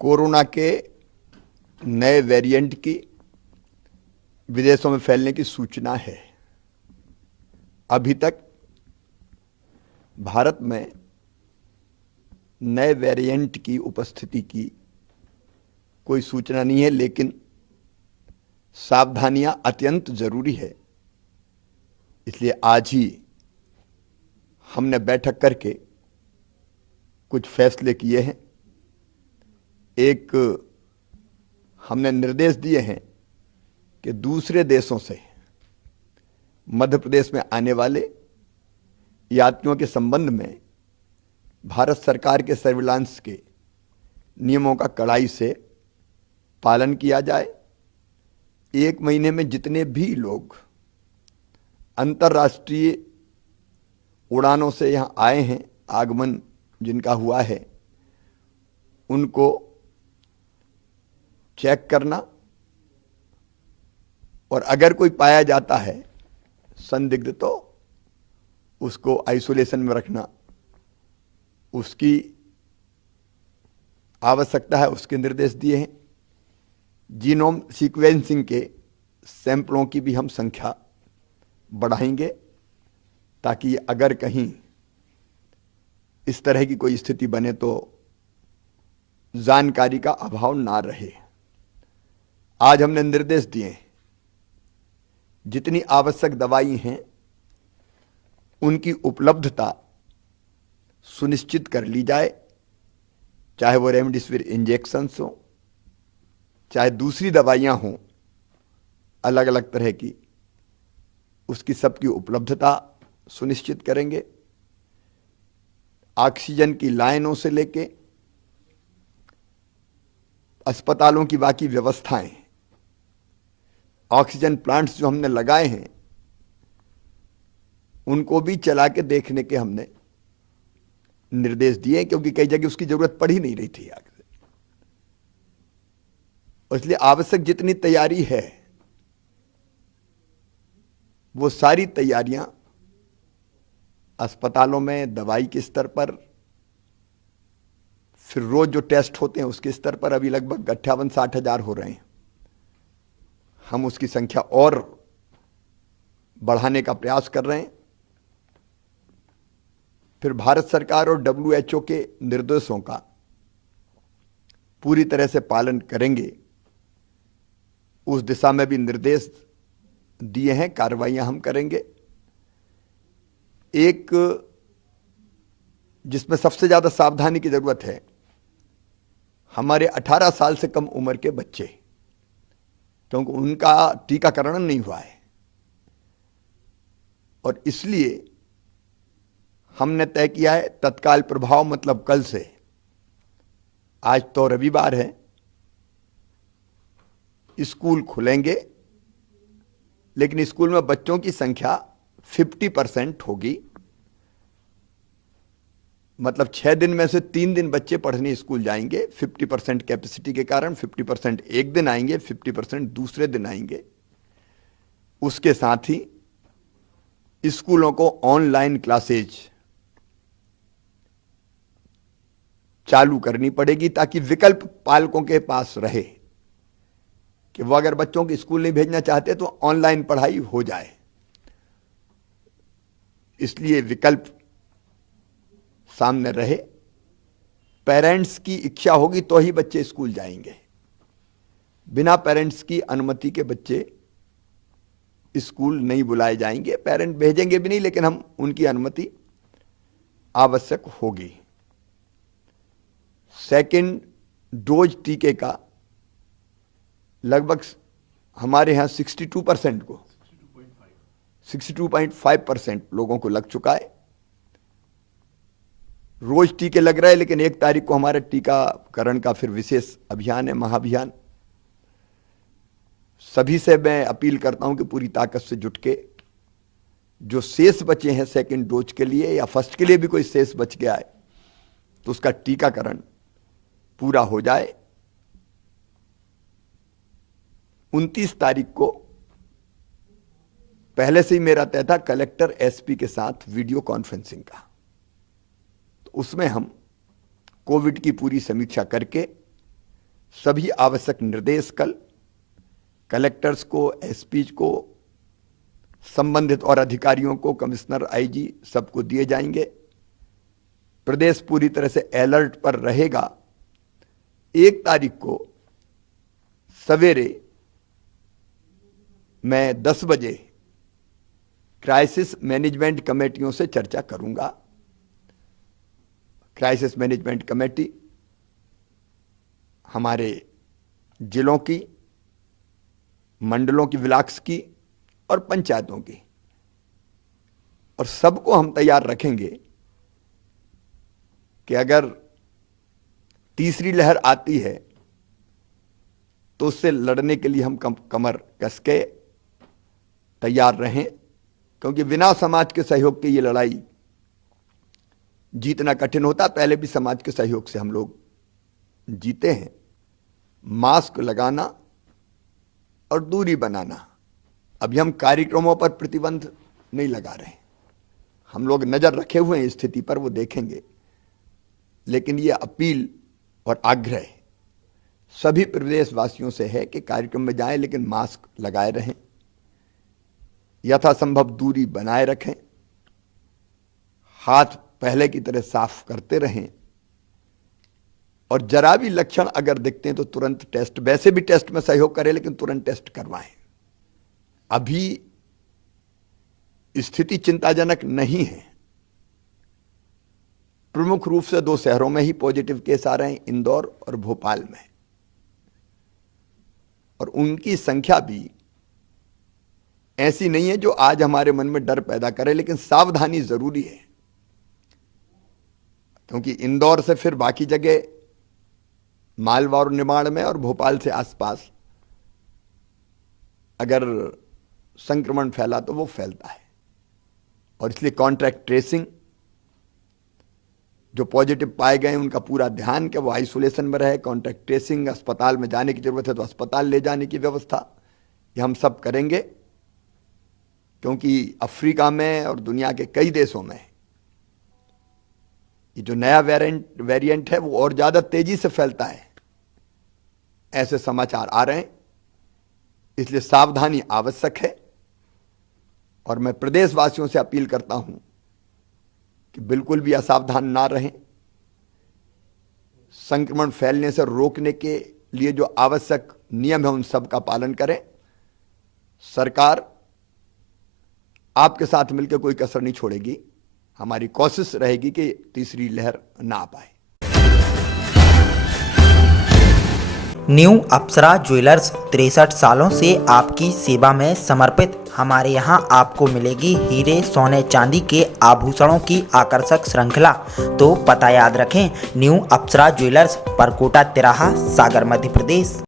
Corona के नए variant की विदेशों में फैलने की सूचना है। अभी तक भारत में नए वेरिएंट की उपस्थिति की कोई सूचना नहीं है, लेकिन सावधानियां अत्यंत जरूरी है। इसलिए आज ही हमने बैठक करके कुछ फैसले किए हैं। एक हमने निर्देश दिए हैं कि दूसरे देशों से मध्य प्रदेश में आने वाले यात्रियों के संबंध में भारत सरकार के सर्विलांस के नियमों का कड़ाई से पालन किया जाए। एक महीने में जितने भी लोग अंतर्राष्ट्रीय उड़ानों से यहाँ आए हैं, आगमन जिनका हुआ है, उनको चेक करना और अगर कोई पाया जाता है संदिग्ध तो उसको आइसोलेशन में रखना, उसकी आवश्यकता है, उसके निर्देश दिए हैं। जीनोम सीक्वेंसिंग के सैंपलों की भी हम संख्या बढ़ाएंगे ताकि अगर कहीं इस तरह की कोई स्थिति बने तो जानकारी का अभाव ना रहे। आज हमने निर्देश दिए, जितनी आवश्यक दवाई हैं उनकी उपलब्धता सुनिश्चित कर ली जाए, चाहे वो रेमडेसिविर इंजेक्शंस हो, चाहे दूसरी दवाइयां हों अलग अलग तरह की, उसकी सबकी उपलब्धता सुनिश्चित करेंगे। ऑक्सीजन की लाइनों से लेके अस्पतालों की बाकी व्यवस्थाएं, ऑक्सीजन प्लांट्स जो हमने लगाए हैं उनको भी चला के देखने के हमने निर्देश दिए, क्योंकि कई जगह उसकी जरूरत पड़ ही नहीं रही थी आगे। इसलिए आवश्यक जितनी तैयारी है वो सारी तैयारियां अस्पतालों में दवाई के स्तर पर, फिर रोज जो टेस्ट होते हैं उसके स्तर पर अभी लगभग 58-60 हजार हो रहे हैं। हम उसकी संख्या और बढ़ाने का प्रयास कर रहे हैं। फिर भारत सरकार और WHO के निर्देशों का पूरी तरह से पालन करेंगे, उस दिशा में भी निर्देश दिए हैं, कार्रवाइयां हम करेंगे। एक जिसमें सबसे ज्यादा सावधानी की जरूरत है, हमारे 18 साल से कम उम्र के बच्चे, क्योंकि उनका टीकाकरण नहीं हुआ है और इसलिए हमने तय किया है तत्काल प्रभाव, मतलब कल से, आज तो रविवार है, स्कूल खुलेंगे, लेकिन स्कूल में बच्चों की संख्या 50% होगी। मतलब 6 दिन में से 3 दिन बच्चे पढ़ने स्कूल जाएंगे 50% कैपेसिटी के कारण। 50% एक दिन आएंगे, 50% दूसरे दिन आएंगे। उसके साथ ही स्कूलों को ऑनलाइन क्लासेज चालू करनी पड़ेगी ताकि विकल्प पालकों के पास रहे कि वो अगर बच्चों को स्कूल नहीं भेजना चाहते तो ऑनलाइन पढ़ाई हो जाए। इसलिए विकल्प सामने रहे। पेरेंट्स की इच्छा होगी तो ही बच्चे स्कूल जाएंगे, बिना पेरेंट्स की अनुमति के बच्चे स्कूल नहीं बुलाए जाएंगे। पेरेंट भेजेंगे भी नहीं, लेकिन हम उनकी अनुमति आवश्यक होगी। सेकेंड डोज टीके का लगभग हमारे यहां 62.5% लोगों को लग चुका है। रोज टीके लग रहे हैं, लेकिन 1 तारीख को हमारे टीकाकरण का फिर विशेष अभियान है, महाअभियान। सभी से मैं अपील करता हूं कि पूरी ताकत से जुट के जो शेष बचे हैं सेकेंड डोज के लिए या फर्स्ट के लिए भी कोई शेष बच गया है तो उसका टीकाकरण पूरा हो जाए। 29 तारीख को पहले से ही मेरा तय था कलेक्टर एसपी के साथ वीडियो कॉन्फ्रेंसिंग का, तो उसमें हम कोविड की पूरी समीक्षा करके सभी आवश्यक निर्देश कल कलेक्टर्स को, एसपी को, संबंधित और अधिकारियों को, कमिश्नर, आईजी सबको दिए जाएंगे। प्रदेश पूरी तरह से अलर्ट पर रहेगा। 1 तारीख को सवेरे मैं 10 बजे क्राइसिस मैनेजमेंट कमेटियों से चर्चा करूंगा। क्राइसिस मैनेजमेंट कमेटी हमारे जिलों की, मंडलों की, ब्लॉक्स की और पंचायतों की, और सबको हम तैयार रखेंगे कि अगर तीसरी लहर आती है तो उससे लड़ने के लिए हम कमर कस के तैयार रहें, क्योंकि बिना समाज के सहयोग के ये लड़ाई जीतना कठिन होता। पहले भी समाज के सहयोग से हम लोग जीते हैं। मास्क लगाना और दूरी बनाना, अभी हम कार्यक्रमों पर प्रतिबंध नहीं लगा रहे, हम लोग नजर रखे हुए हैं स्थिति पर, वो देखेंगे। लेकिन ये अपील और आग्रह सभी प्रदेशवासियों से है कि कार्यक्रम में जाएं लेकिन मास्क लगाए रहें, यथासंभव दूरी बनाए रखें, हाथ पहले की तरह साफ करते रहें, और जरा भी लक्षण अगर दिखते हैं तो तुरंत टेस्ट, वैसे भी टेस्ट में सहयोग करें लेकिन तुरंत टेस्ट करवाएं। अभी स्थिति चिंताजनक नहीं है। प्रमुख रूप से 2 शहरों में ही पॉजिटिव केस आ रहे हैं, इंदौर और भोपाल में, और उनकी संख्या भी ऐसी नहीं है जो आज हमारे मन में डर पैदा करे, लेकिन सावधानी जरूरी है, क्योंकि इंदौर से फिर बाकी जगह मालवा और निमाड़ में और भोपाल से आसपास अगर संक्रमण फैला तो वो फैलता है। और इसलिए कॉन्ट्रैक्ट ट्रेसिंग, जो पॉजिटिव पाए गए उनका पूरा ध्यान कि वो आइसोलेशन में रहे, कॉन्ट्रैक्ट ट्रेसिंग, अस्पताल में जाने की जरूरत है तो अस्पताल ले जाने की व्यवस्था, ये हम सब करेंगे, क्योंकि अफ्रीका में और दुनिया के कई देशों में ये जो नया वेरिएंट है वो और ज्यादा तेजी से फैलता है, ऐसे समाचार आ रहे हैं। इसलिए सावधानी आवश्यक है, और मैं प्रदेशवासियों से अपील करता हूं कि बिल्कुल भी असावधान ना रहें। संक्रमण फैलने से रोकने के लिए जो आवश्यक नियम है उन सब का पालन करें। सरकार आपके साथ मिलकर कोई कसर नहीं छोड़ेगी। हमारी कोशिश रहेगी कि तीसरी लहर ना आ पाए। न्यू अप्सरा ज्वेलर्स 63 सालों से आपकी सेवा में समर्पित। हमारे यहाँ आपको मिलेगी हीरे, सोने, चांदी के आभूषणों की आकर्षक श्रृंखला। तो पता याद रखें, न्यू अप्सरा ज्वेलर्स, परकोटा तिराहा, सागर, मध्य प्रदेश।